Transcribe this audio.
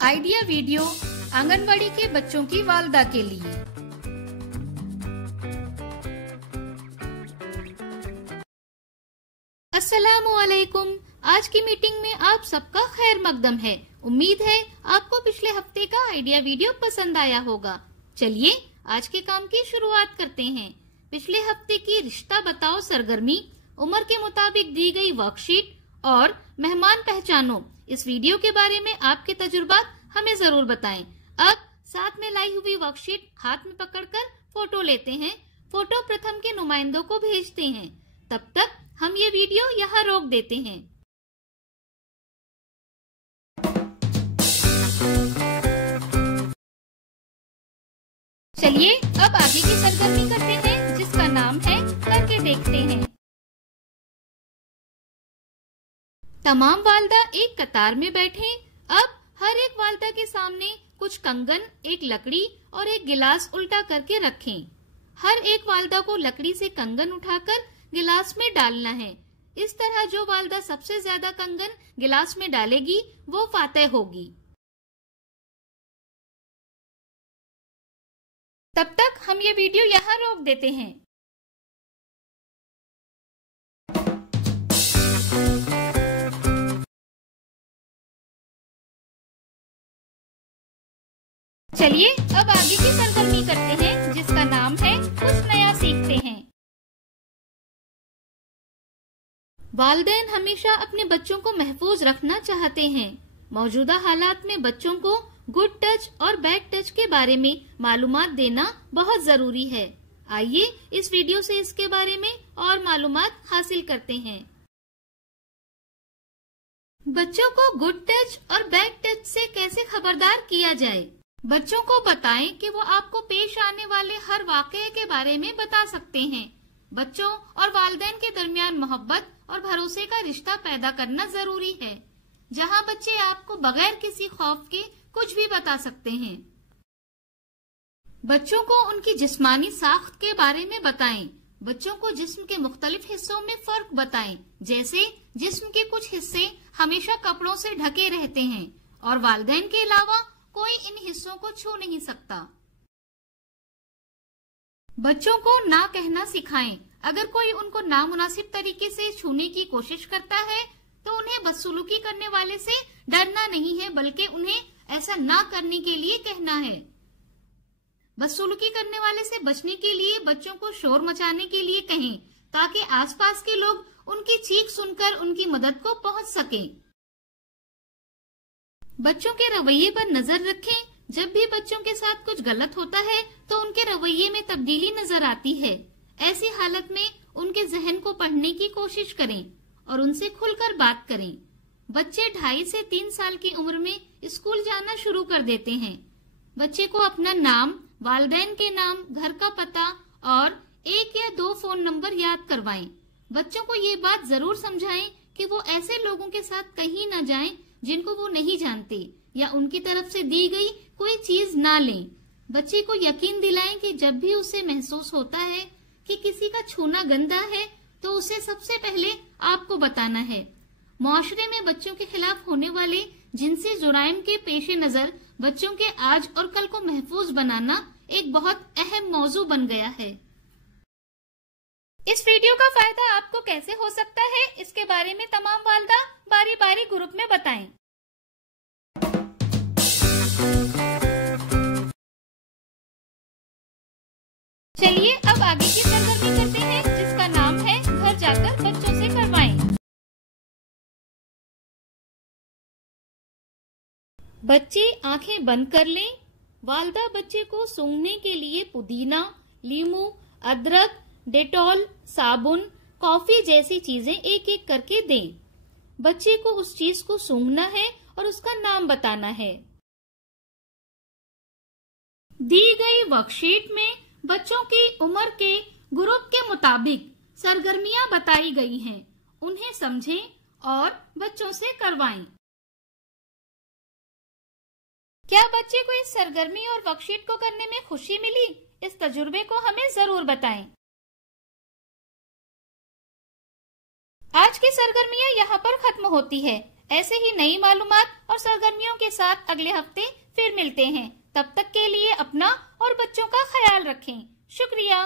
Idea video anganwadi के बच्चों की वालदा के लिए। अस्सलामुअलैकुम। आज की मीटिंग में आप सबका खैर मकदम है। उम्मीद है आपको पिछले हफ्ते का आइडिया वीडियो पसंद आया होगा। चलिए आज के काम की शुरुआत करते हैं। पिछले हफ्ते की रिश्ता बताओ सरगर्मी, उम्र के मुताबिक दी गई वर्कशीट और मेहमान पहचानो, इस वीडियो के बारे में आपके तजुर्बात हमें जरूर बताएं। अब साथ में लाई हुई वर्कशीट हाथ में पकड़कर फोटो लेते हैं। फोटो प्रथम के नुमाइंदों को भेजते हैं। तब तक हम ये वीडियो यहाँ रोक देते हैं। चलिए अब आगे की सरगर्मी करते हैं, जिसका नाम है करके देखते हैं। तमाम वालदा एक कतार में बैठे। अब हर एक वालदा के सामने कुछ कंगन, एक लकड़ी और एक गिलास उल्टा करके रखें। हर एक वालदा को लकड़ी से कंगन उठाकर गिलास में डालना है। इस तरह जो वालदा सबसे ज्यादा कंगन गिलास में डालेगी वो फातेह होगी। तब तक हम ये वीडियो यहाँ रोक देते हैं। चलिए अब आगे की सरगर्मी करते हैं, जिसका नाम है कुछ नया सीखते हैं। वालिदैन हमेशा अपने बच्चों को महफूज रखना चाहते हैं। मौजूदा हालात में बच्चों को गुड टच और बैड टच के बारे में मालूमात देना बहुत जरूरी है। आइए इस वीडियो से इसके बारे में और मालूमात हासिल करते हैं। बच्चों को गुड टच और बैड टच से कैसे खबरदार किया जाए। बच्चों को बताएं कि वो आपको पेश आने वाले हर वाकये के बारे में बता सकते हैं। बच्चों और वालिदैन के दरमियान मोहब्बत और भरोसे का रिश्ता पैदा करना जरूरी है, जहां बच्चे आपको बगैर किसी खौफ के कुछ भी बता सकते हैं। बच्चों को उनकी जिस्मानी साख्त के बारे में बताएं। बच्चों को जिस्म के मुख्तलिफ हिस्सों में फर्क बताएं, जैसे जिस्म के कुछ हिस्से हमेशा कपड़ों से ढके रहते हैं और वालिदैन के अलावा कोई इन हिस्सों को छू नहीं सकता। बच्चों को ना कहना सिखाएं। अगर कोई उनको नामुनासिब तरीके से छूने की कोशिश करता है तो उन्हें बदसलूकी करने वाले से डरना नहीं है, बल्कि उन्हें ऐसा ना करने के लिए कहना है। बदसलूकी करने वाले से बचने के लिए बच्चों को शोर मचाने के लिए कहें, ताकि आसपास के लोग उनकी चीख सुनकर उनकी मदद को पहुंच सकें। बच्चों के रवैये पर नजर रखें। जब भी बच्चों के साथ कुछ गलत होता है तो उनके रवैये में तब्दीली नजर आती है। ऐसी हालत में उनके जहन को पढ़ने की कोशिश करें और उनसे खुलकर बात करें। बच्चे 2.5 से 3 साल की उम्र में स्कूल जाना शुरू कर देते हैं। बच्चे को अपना नाम, वालिदैन के नाम, घर का पता और 1 या 2 फोन नंबर याद करवाएं। बच्चों को ये बात जरूर समझाएं कि वो ऐसे लोगों के साथ कहीं न जाएं जिनको वो नहीं जानते, या उनकी तरफ से दी गई कोई चीज ना लें। बच्चे को यकीन दिलाएं कि जब भी उसे महसूस होता है कि किसी का छूना गंदा है तो उसे सबसे पहले आपको बताना है। मुआशरे में बच्चों के खिलाफ होने वाले जिनसी जुराइम के पेश नजर बच्चों के आज और कल को महफूज बनाना एक बहुत अहम मौजू बन गया है। इस वीडियो का फायदा आपको कैसे हो सकता है, इसके बारे में तमाम वालिदा बारी बारी ग्रुप में बताएं। चलिए अब आगे की सरगर्मी करते हैं, जिसका नाम है घर जाकर बच्चों से करवाएं। बच्चे आंखें बंद कर लें। वालिदा बच्चे को सूंघने के लिए पुदीना, लीमू, अदरक, डेटॉल, साबुन, कॉफी जैसी चीजें एक एक करके दें। बच्चे को उस चीज को सूंघना है और उसका नाम बताना है। दी गई वर्कशीट में बच्चों की उम्र के ग्रुप के मुताबिक सरगर्मियां बताई गई हैं। उन्हें समझें और बच्चों से करवाएं। क्या बच्चे को इस सरगर्मी और वर्कशीट को करने में खुशी मिली? इस तजुर्बे को हमें जरूर बताएं। आज की सरगर्मियां यहाँ पर खत्म होती है। ऐसे ही नई मालूमात और सरगर्मियों के साथ अगले हफ्ते फिर मिलते हैं। तब तक के लिए अपना और बच्चों का ख्याल रखें। शुक्रिया।